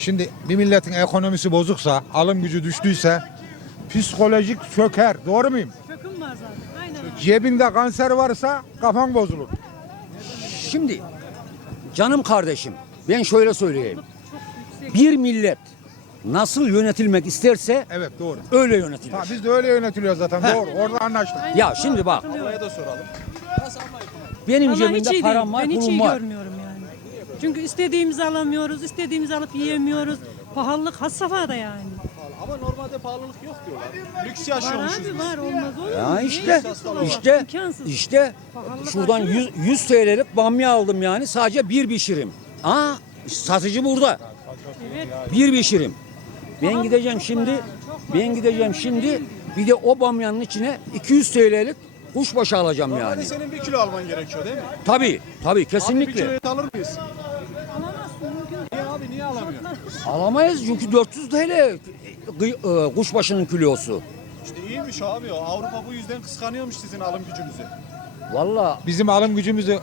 Şimdi bir milletin ekonomisi bozuksa, alım gücü düştüyse psikolojik çöker. Doğru muyum? Çöküm var zaten. Aynen öyle. Cebinde kanser varsa kafan bozulur. Şimdi canım kardeşim ben şöyle söyleyeyim. Bir millet nasıl yönetilmek isterse Evet doğru. öyle yönetilir. Ha, biz de öyle yönetiliyoruz zaten. Doğru. Orada anlaştık. Aynen Ya şimdi bak. katılıyorum. Benim Ama hiç cebimde iyi param değil. var, Ben hiç pulum iyi var. görmüyorum. Çünkü istediğimizi alamıyoruz, istediğimizi alıp yiyemiyoruz. Pahalılık has safhada yani. Ama normalde pahalılık yok diyorlar. Lüks Var yaşıyormuşuz abi biz. var olmaz olur mu? Ya Niye işte işte İmkansız. işte Pahalılık şuradan aşırı. 100, 100 TL'lik bamya aldım yani sadece bir pişirim. Aa satıcı burada. Evet. Bir pişirim. Ben gideceğim şimdi ben gideceğim şimdi bir de o bamyanın içine 200 TL'lik kuşbaşı alacağım Normalde yani. senin bir kilo alman gerekiyor değil mi? Tabii tabii Abi bir kesinlikle. kilo et alır mıyız? Alamazsın mümkün değil. Niye abi niye alamıyor? Alamayız çünkü 400 TL gı- e, kuşbaşının kilosu. İşte iyiymiş abi o. Avrupa bu yüzden kıskanıyormuş sizin alım gücünüzü. Vallahi Bizim alım gücümüzü,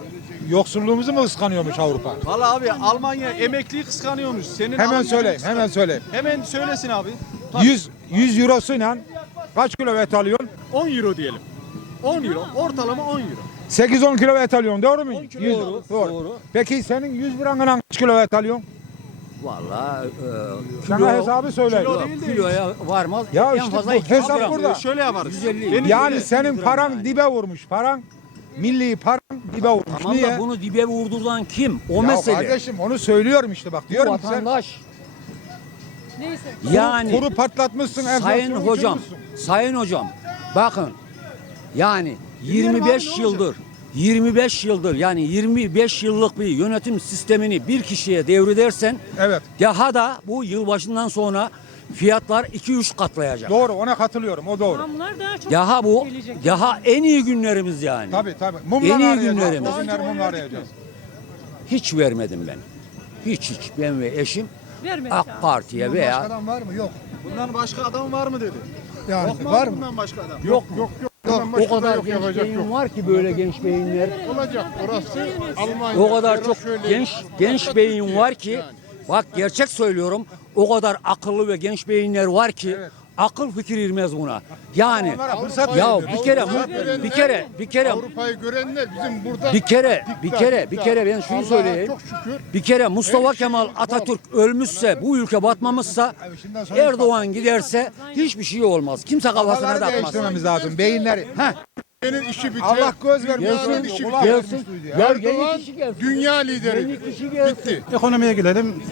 yoksulluğumuzu mu kıskanıyormuş Avrupa? Valla abi Almanya emekliyi kıskanıyormuş. Senin Hemen gücünü söyleyin, kıskan- hemen söyleyin. Hemen söylesin abi. 100, 100 eurosuyla kaç kilo et alıyorsun? 10 euro diyelim. 10 euro. Ortalama 10 euro. 8-10 kilo et alıyorsun. Doğru mu? 10 kilo 100 doğru, doğru. Peki senin 100 liranla kaç kilo et alıyorsun? vallahi e, Sana hesabı söyle. kilo değil de- kiloya varmaz. Ya en işte fazla bu 200 hesap gram. burada. Şöyle yaparız. 150. Beni Yani senin paran yani. dibe vurmuş. Paran milli paran dibe vurmuş. Tamam Niye? da bunu dibe vurduran kim? O ya mesele. kardeşim onu söylüyorum işte bak Bu diyorum ki sen vatandaş. Neyse. Yani kuru patlatmışsın sayın hocam, uçurmuşsun. sayın hocam bakın yani abi, 25 ne yıldır 25 yıldır yani 25 yıllık bir yönetim sistemini bir kişiye devredersen Evet daha da bu yılbaşından sonra fiyatlar 2-3 katlayacak. doğru ona katılıyorum o doğru. Zamlar daha çok Daha bu gelecek. daha en iyi günlerimiz yani. Tabii tabii. Mumla En iyi arayacağız. günlerimiz. O günler mumla arayacağız. Hiç vermedim ben. Hiç hiç ben ve eşim Vermedik AK abi. Parti'ye veya Adam var mı? Yok. Bundan başka adam var mı dedi. Yani Yok mu var mı? bundan başka adam? yok Yok yok. O kadar genç beyin var ki böyle genç beyinler. Olacak. Orası Almanya. O kadar çok şöyle- genç genç beyin var ki Yani. bak gerçek söylüyorum o kadar akıllı ve genç beyinler var ki akıl fikir irmez buna. Yani ya bir kere bir kere bir kere Avrupa'yı görenler bizim burada bir kere bir kere bir kere ben şunu söyleyeyim. Çok şükür. Bir kere Mustafa şey Kemal. Atatürk ölmüşse bu ülke batmamışsa Erdoğan giderse hiçbir şey olmaz. Kimse kafasına takmaz. değiştirmemiz lazım. Beyinleri. Heh, Benim işi biter. Allah göz vermesin. İşi biter. gelsin. Erdoğan dünya lideri. Bitti. Ekonomiye gelelim.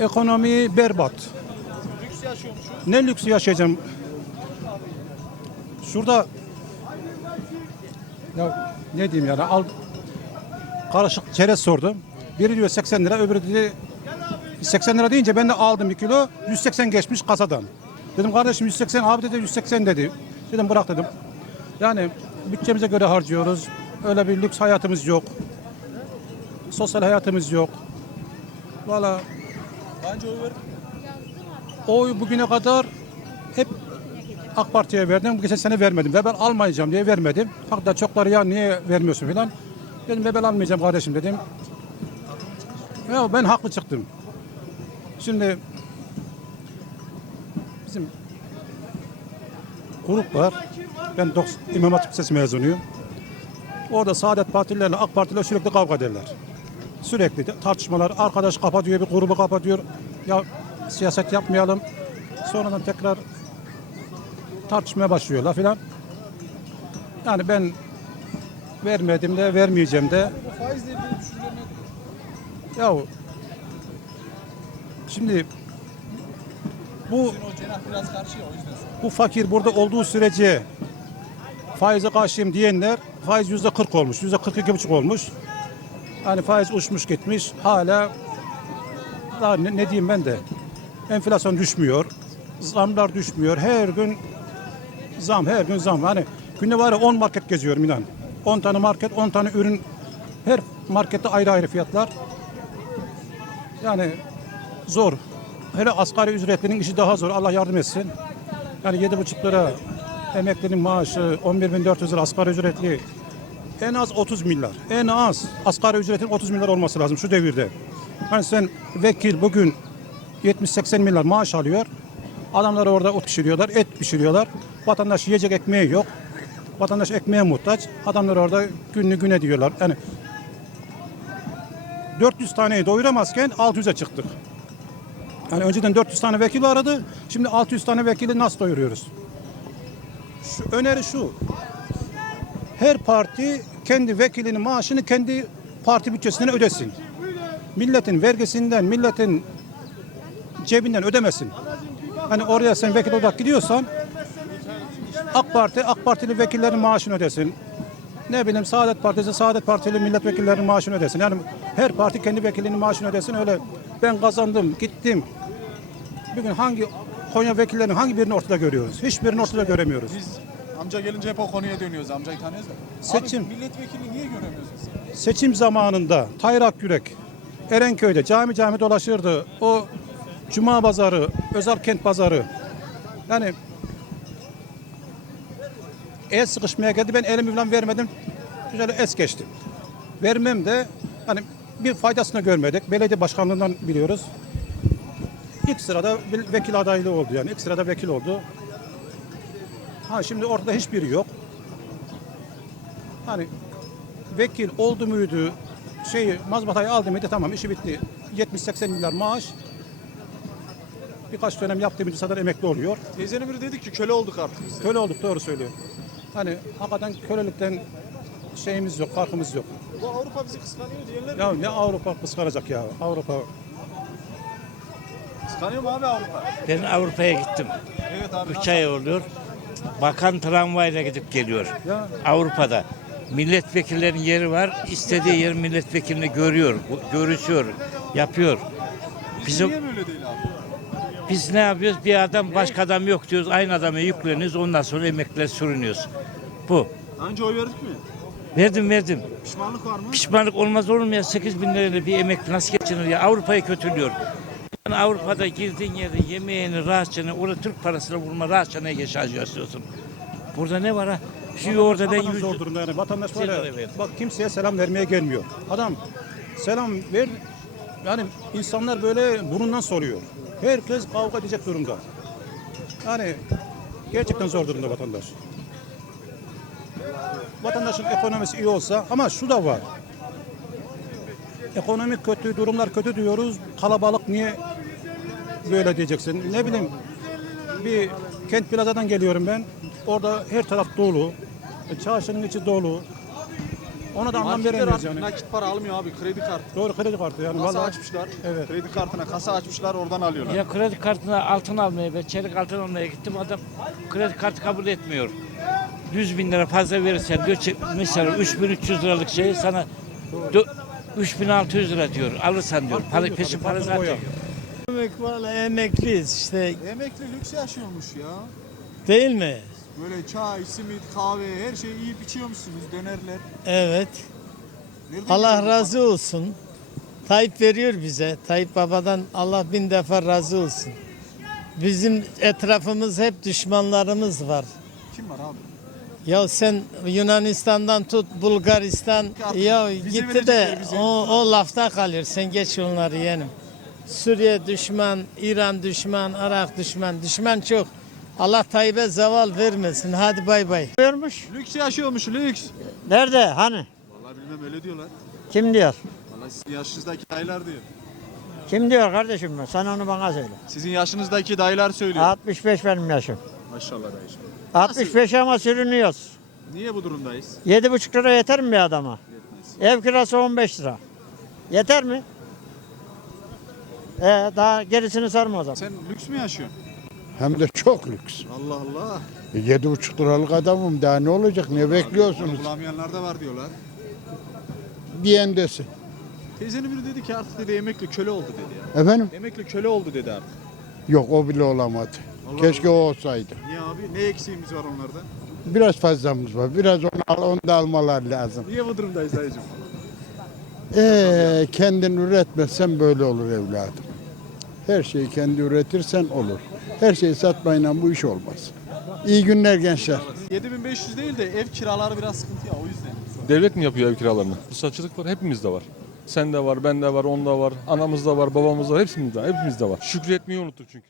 Ekonomi berbat. Ne lüks yaşayacağım? Şurada ya ne diyeyim yani al karışık çerez sordum. Biri diyor 80 lira, öbürü dedi 80 lira deyince ben de aldım bir kilo 180 geçmiş kasadan. Dedim kardeşim 180 abi dedi 180 dedi. Dedim bırak dedim. Yani bütçemize göre harcıyoruz. Öyle bir lüks hayatımız yok. Sosyal hayatımız yok. Valla oy bugüne kadar hep AK Parti'ye verdim. Geçen sene vermedim. Ve ben almayacağım diye vermedim. Hatta çokları ya niye vermiyorsun filan. Dedim ve ben almayacağım kardeşim dedim. Ya ben haklı çıktım. Şimdi bizim grup var. Ben 90 İmam Hatip Lisesi mezunuyum. Orada Saadet Partililerle AK Partiler sürekli kavga ederler. Sürekli tartışmalar. Arkadaş kapatıyor, bir grubu kapatıyor. Ya siyaset yapmayalım. Sonradan tekrar tartışmaya başlıyorlar filan. Yani ben vermedim de vermeyeceğim de. Ya şimdi bu bu fakir burada olduğu sürece faize karşıyım diyenler faiz yüzde 40 olmuş, yüzde 42 buçuk olmuş. Hani faiz uçmuş gitmiş. Hala daha ne, ne diyeyim ben de. Enflasyon düşmüyor. Zamlar düşmüyor. Her gün zam, her gün zam. Hani günde var ya 10 market geziyorum inan. 10 tane market, 10 tane ürün. Her markette ayrı ayrı fiyatlar. Yani zor. Hele asgari ücretlinin işi daha zor. Allah yardım etsin. Yani 7,5 lira emeklinin maaşı 11.400 lira asgari ücretli en az 30 milyar. En az asgari ücretin 30 milyar olması lazım şu devirde. Hani sen vekil bugün 70-80 milyar maaş alıyor. Adamlar orada ot pişiriyorlar, et pişiriyorlar. Vatandaş yiyecek ekmeği yok. Vatandaş ekmeğe muhtaç. Adamlar orada günlü güne diyorlar. Yani 400 taneyi doyuramazken 600'e çıktık. Yani önceden 400 tane vekil aradı. Şimdi 600 tane vekili nasıl doyuruyoruz? Şu öneri şu. Her parti kendi vekilinin maaşını kendi parti bütçesinden ödesin. Milletin vergisinden, milletin cebinden ödemesin. Hani oraya sen vekil olarak gidiyorsan AK Parti, AK Partili vekillerin maaşını ödesin. Ne bileyim Saadet Partisi, Saadet Partili milletvekillerinin maaşını ödesin. Yani her parti kendi vekilinin maaşını ödesin. Öyle ben kazandım, gittim. Bugün hangi Konya vekillerinin hangi birini ortada görüyoruz? Hiçbirini ortada göremiyoruz. Biz amca gelince hep o konuya dönüyoruz. Amcayı tanıyoruz da. Seçim. Abi milletvekili niye göremiyoruz biz? Seçim zamanında Tayyip Akgürek Erenköy'de cami cami dolaşırdı. O Cuma pazarı, özel kent pazarı. Yani el sıkışmaya geldi. Ben elimi falan vermedim. Güzel es geçtim. Vermem de hani bir faydasını görmedik. Belediye başkanlığından biliyoruz. İlk sırada bir vekil adaylığı oldu yani. İlk sırada vekil oldu. Ha şimdi ortada hiçbiri yok. Hani vekil oldu muydu şeyi mazbatayı aldı mıydı tamam işi bitti. 70-80 milyar maaş. Birkaç dönem yaptığı mıydı zaten emekli oluyor. Teyzenin biri dedi ki köle olduk artık biz. Köle olduk doğru söylüyor. Hani hakikaten kölelikten şeyimiz yok, farkımız yok. Bu Avrupa bizi kıskanıyor diyenler Ya ne Avrupa kıskanacak ya. Avrupa kıskanıyor mu abi Avrupa? Ben Avrupa'ya gittim. Evet abi. 3 ay oluyor. Bakan tramvayla gidip geliyor. Ya. Avrupa'da. Milletvekillerinin yeri var. İstediği yer milletvekilini görüyor, görüşüyor, yapıyor. Bizde Bizim niye böyle değil abi? Biz ne yapıyoruz? Bir adam başka adam yok diyoruz. Aynı adama yükleniyoruz. Ondan sonra emekliler sürünüyoruz. Bu. Önce oy verdik mi? Verdim verdim. Pişmanlık var mı? Pişmanlık olmaz olur mu ya? 8 bin lirayla bir emekli nasıl geçinir ya? Avrupa'yı kötülüyor. Yani Avrupa'da girdiğin yerde yemeğini rahatçana, orada Türk parasına vurma rahatçana yaşıyorsun. Burada ne var ha? Şu orada ben yüz... zor durumda yani. Vatandaş var ya, bak kimseye selam vermeye gelmiyor. Adam selam ver, yani insanlar böyle burundan soruyor. Herkes kavga edecek durumda. Yani gerçekten zor durumda vatandaş. Vatandaşın ekonomisi iyi olsa ama şu da var. Ekonomik kötü, durumlar kötü diyoruz. Kalabalık niye böyle diyeceksin? Ne bileyim bir kent plazadan geliyorum ben. Orada her taraf dolu. E, Çarşının içi dolu. Ona da anlam Marketler veremiyoruz artık yani. nakit para almıyor abi. Kredi kartı. Doğru kredi kartı yani. Kasa vallahi- açmışlar. Evet. Kredi kartına kasa açmışlar oradan alıyorlar. Ya kredi kartına altın almaya ve çeyrek altın almaya gittim adam kredi kartı kabul etmiyor. 100 bin lira fazla verirsen diyor çek- mesela 3300 liralık şeyi sana dö- 3600 lira diyor alırsan diyor. Para, peşin para zaten yok. Emek valla emekliyiz işte Emekli lüks yaşıyormuş ya. değil mi? Böyle çay, simit, kahve her şeyi yiyip içiyormuşsunuz dönerler. Evet. Nereden Allah razı olsun. Tayyip veriyor bize. Tayyip babadan Allah bin defa razı olsun. Bizim etrafımız hep düşmanlarımız var. Kim var abi? Ya sen Yunanistan'dan tut Bulgaristan Artık ya gitti de o, o lafta kalır. Sen geç onları yeğenim. Suriye düşman, İran düşman, Irak düşman. Düşman çok. Allah Tayyip'e zeval vermesin. Hadi bay bay. Görmüş. Lüks yaşıyormuş lüks. Nerede? Hani? Vallahi bilmem öyle diyorlar. Kim diyor? Vallahi sizin yaşınızdaki dayılar diyor. Kim diyor kardeşim ben? Sen onu bana söyle. Sizin yaşınızdaki dayılar söylüyor. 65 benim yaşım. Maşallah dayıcım. 65 ama sürünüyoruz. Niye bu durumdayız? 7,5 lira yeter mi bir adama? Ev kirası 15 lira. Yeter mi? Ee, daha gerisini sarma o zaman. Sen lüks mü yaşıyorsun? Hem de çok lüks. Allah Allah. E, Yedi buçuk liralık adamım daha ne olacak ne bekliyorsunuz? Bulamayanlar da var diyorlar. Diyendesin. Teyzenin biri dedi ki artık dedi emekli köle oldu dedi ya. Efendim? Emekli köle oldu dedi artık. Yok o bile olamadı. Allah Keşke o olsaydı. Niye abi? Ne eksiğimiz var onlarda? Biraz fazlamız var. Biraz onu, al, onu da almalar lazım. Niye bu durumdayız dayıcım? Ee, kendin üretmezsen böyle olur evladım. Her şeyi kendi üretirsen olur. Her şeyi satmayla bu iş olmaz. İyi günler gençler. 7500 değil de ev kiraları biraz sıkıntı ya o yüzden. Devlet mi yapıyor ev kiralarını? Fırsatçılık var hepimizde var. Sende var, bende var, onda var, anamızda var, babamızda var, hepsimizde, hepimizde var. Şükretmeyi unuttuk çünkü.